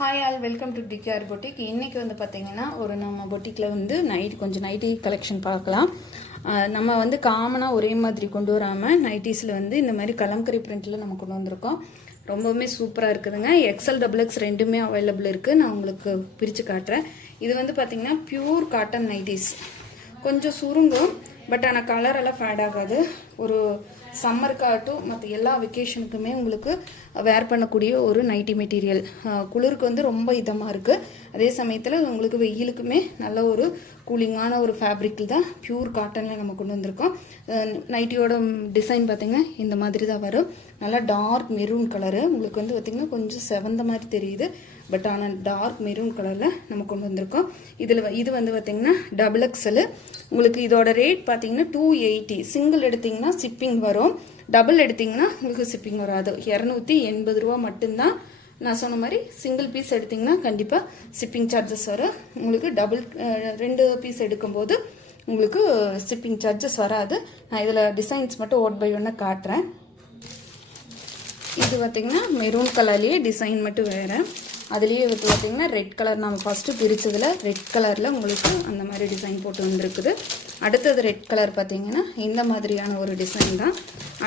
Hi all, welcome to TKR boutique. இன்றைக்கி வந்து பார்த்திங்கன்னா நம்ம பொட்டிக்கில் வந்து கொஞ்சம் நைட்டி கலெக்ஷன் பார்க்கலாம். நம்ம வந்து காமனாக ஒரே மாதிரி கொண்டு வராமல் நைட்டிஸில் வந்து இந்த மாதிரி கலம்கரி பிரிண்ட்டில் நம்ம கொண்டு வந்திருக்கோம். ரொம்பவுமே சூப்பராக இருக்குதுங்க. எக்ஸ்எல் டபுள் எக்ஸ் ரெண்டுமே அவைலபிள் இருக்குது. நான் உங்களுக்கு பிரித்து காட்டுறேன். இது வந்து பார்த்திங்கன்னா பியூர் காட்டன் நைட்டிஸ். கொஞ்சம் சுருங்கும், பட் ஆனால் கலரெல்லாம் ஃபேட் ஆகாது. ஒரு சம்மருக்காகட்டும் மற்ற எல்லா வெக்கேஷனுக்குமே உங்களுக்கு வேர் பண்ணக்கூடிய ஒரு நைட்டி மெட்டீரியல். குளிருக்கு வந்து ரொம்ப இதமாக இருக்குது. அதே சமயத்தில் உங்களுக்கு வெயிலுக்குமே நல்ல ஒரு கூலிங்கான ஒரு ஃபேப்ரிக்கில் தான் பியூர் காட்டனில் நம்ம கொண்டு வந்திருக்கோம். நைட்டியோட டிசைன் பார்த்திங்கன்னா இந்த மாதிரி தான் வரும். நல்லா டார்க் மெரூன் கலரு. உங்களுக்கு வந்து பார்த்திங்கன்னா கொஞ்சம் செவந்த மாதிரி தெரியுது, பட் ஆனால் டார்க் மெரூன் கலரில் நம்ம கொண்டு வந்திருக்கோம். இது வந்து பார்த்திங்கன்னா டபுள் எக்ஸல். உங்களுக்கு இதோட ரேட் பார்த்திங்கன்னா 280. சிங்கிள் எடுத்திங்கன்னா ஷிப்பிங் வரும், டபுள் எடுத்திங்கன்னா உங்களுக்கு ஷிப்பிங் வராது. 280 ரூபா மட்டும்தான். நான் சொன்ன மாதிரி சிங்கிள் பீஸ் எடுத்திங்கன்னா கண்டிப்பாக ஷிப்பிங் சார்ஜஸ் வரும். உங்களுக்கு ரெண்டு பீஸ் எடுக்கும்போது உங்களுக்கு ஷிப்பிங் சார்ஜஸ் வராது. நான் இதில் டிசைன்ஸ் மட்டும் ஒன் பை ஒன்னாக காட்டுறேன். இது பார்த்திங்கன்னா மெரூன் கலர்லேயே டிசைன் மட்டும் வேறு. அதுலேயே வந்து பார்த்திங்கன்னா ரெட் கலர் நம்ம ஃபஸ்ட்டு பிரித்ததில் ரெட் கலரில் உங்களுக்கு அந்த மாதிரி டிசைன் போட்டு வந்துருக்குது. அடுத்தது ரெட் கலர் பார்த்திங்கன்னா இந்த மாதிரியான ஒரு டிசைன் தான்.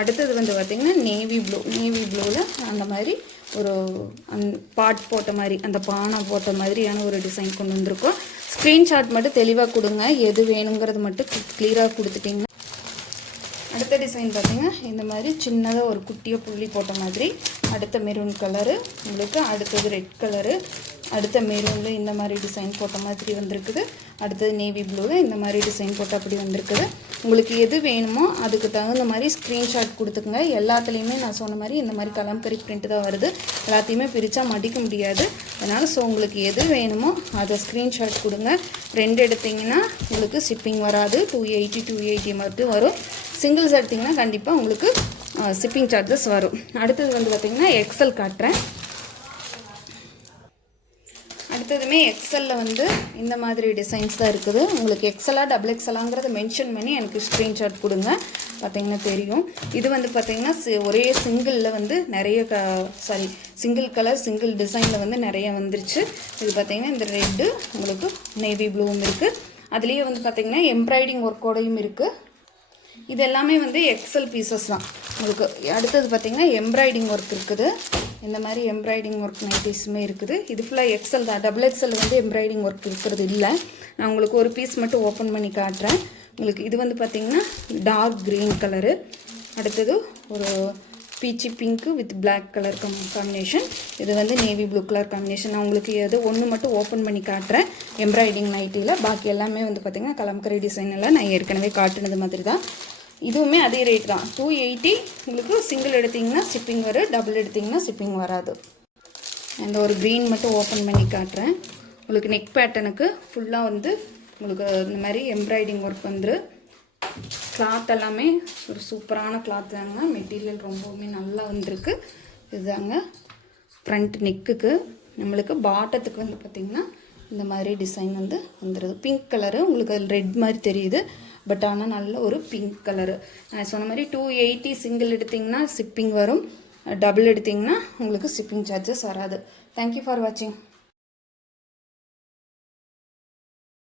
அடுத்தது வந்து பார்த்திங்கன்னா நேவி ப்ளூவில் அந்த மாதிரி ஒரு பாட் போட்ட மாதிரி, அந்த பானை போட்ட மாதிரியான ஒரு டிசைன் கொண்டு வந்திருக்கோம். ஸ்க்ரீன்ஷாட் மட்டும் தெளிவாக கொடுங்க, எது வேணுங்கிறது மட்டும் கிளியராக கொடுத்துட்டிங்கன்னா. அடுத்த டிசைன் பார்த்திங்கன்னா இந்த மாதிரி சின்னதாக ஒரு குட்டியாக புள்ளி போட்ட மாதிரி. அடுத்த மெரூன் கலரு உங்களுக்கு, அடுத்தது ரெட் கலரு, அடுத்த மெரூனில் இந்த மாதிரி டிசைன் போட்ட மாதிரி வந்திருக்குது. அடுத்தது நேவி ப்ளூவில் இந்த மாதிரி டிசைன் போட்டு அப்படி வந்திருக்குது. உங்களுக்கு எது வேணுமோ அதுக்கு தகுந்த மாதிரி ஸ்க்ரீன்ஷாட் கொடுத்துக்குங்க. எல்லாத்துலேயுமே நான் சொன்ன மாதிரி இந்த மாதிரி கலம்கரி பிரிண்ட் தான் வருது. எல்லாத்தையுமே பிரித்தா மடிக்க முடியாது. அதனால் உங்களுக்கு எது வேணுமோ அதை ஸ்க்ரீன்ஷாட் கொடுங்க. ரெண்டு எடுத்திங்கன்னா உங்களுக்கு ஷிப்பிங் வராது. 280 மட்டும் வரும். சிங்கிள்ஸ் எடுத்திங்கன்னா கண்டிப்பாக உங்களுக்கு ஷிப்பிங் சார்ஜஸ் வரும். அடுத்தது வந்து பார்த்திங்கன்னா எக்ஸல் காட்டுறேன். அடுத்ததுமே எக்ஸலில் வந்து இந்த மாதிரி டிசைன்ஸ் தான் இருக்குது. உங்களுக்கு எக்ஸலாக டபுள் எக்ஸலாங்கிறத மென்ஷன் பண்ணி எனக்கு ஸ்க்ரீன்ஷாட் கொடுங்க, பார்த்திங்கன்னா தெரியும். இது வந்து பார்த்திங்கன்னா ஒரே சிங்கிளில் வந்து நிறைய சிங்கிள் கலர் சிங்கிள் டிசைனில் வந்து நிறைய வந்துருச்சு. இது பார்த்திங்கன்னா இந்த ரெட்டு உங்களுக்கு நேவி ப்ளூவும் இருக்குது. அதுலேயே வந்து பார்த்திங்கன்னா எம்ப்ராய்டிங் ஒர்க்கோடையும் இருக்குது. இது எல்லாமே வந்து எக்ஸல் பீசஸ் தான் உங்களுக்கு. அடுத்தது பார்த்திங்கன்னா எம்ப்ராய்டிங் ஒர்க் இருக்குது. இந்த மாதிரி எம்ப்ராய்டிங் ஒர்க் நைட்டிஸுமே இருக்குது. இது ஃபுல்லாக எக்ஸல் தான். டபுள் எக்ஸல் வந்து எம்ப்ராய்டிங் ஒர்க் இருக்கிறது இல்லை. நான் உங்களுக்கு ஒரு பீஸ் மட்டும் ஓப்பன் பண்ணி காட்டுறேன். உங்களுக்கு இது வந்து பார்த்திங்கன்னா டார்க் க்ரீன் கலரு. அடுத்தது ஒரு peachy pink with black colour combination. இது வந்து நேவி ப்ளூ கலர் காம்பினேஷன். நான் உங்களுக்கு எது ஒன்று மட்டும் ஓப்பன் பண்ணி காட்டுறேன் எம்ப்ராய்டிங் நைட்டியில். பாக்கி எல்லாமே வந்து பார்த்திங்கன்னா கலம்கரி டிசைன் எல்லாம் நான் ஏற்கனவே காட்டுனது மாதிரி தான். இதுவுமே அதே ரேட் தான், 280. உங்களுக்கு சிங்கிள் எடுத்திங்கன்னா ஷிப்பிங் வரும், டபுள் எடுத்திங்கன்னா ஷிப்பிங் வராது. அந்த ஒரு க்ரீன் மட்டும் ஓப்பன் பண்ணி காட்டுறேன். உங்களுக்கு நெக் பேட்டர்னுக்கு ஃபுல்லாக வந்து உங்களுக்கு இந்த மாதிரி எம்ப்ராய்டிங் ஒர்க் வந்துரு. கிளாத் எல்லாமே ஒரு சூப்பரான கிளாத் தாங்க. மெட்டீரியல் ரொம்பவுமே நல்லா வந்திருக்கு. இதுதாங்க ஃப்ரண்ட் நெக்குக்கு. நம்மளுக்கு பாட்டத்துக்கு வந்து பார்த்திங்கன்னா இந்த மாதிரி டிசைன் வந்து வந்துடுது. பிங்க் கலரு உங்களுக்கு அதில் ரெட் மாதிரி தெரியுது, பட் ஆனால் நல்ல ஒரு பிங்க் கலரு. நான் சொன்ன மாதிரி 280 சிங்கிள் எடுத்திங்கன்னா ஷிப்பிங் வரும், டபுள் எடுத்திங்கன்னா உங்களுக்கு ஷிப்பிங் சார்ஜஸ் வராது. தேங்க்யூ ஃபார் வாட்சிங்.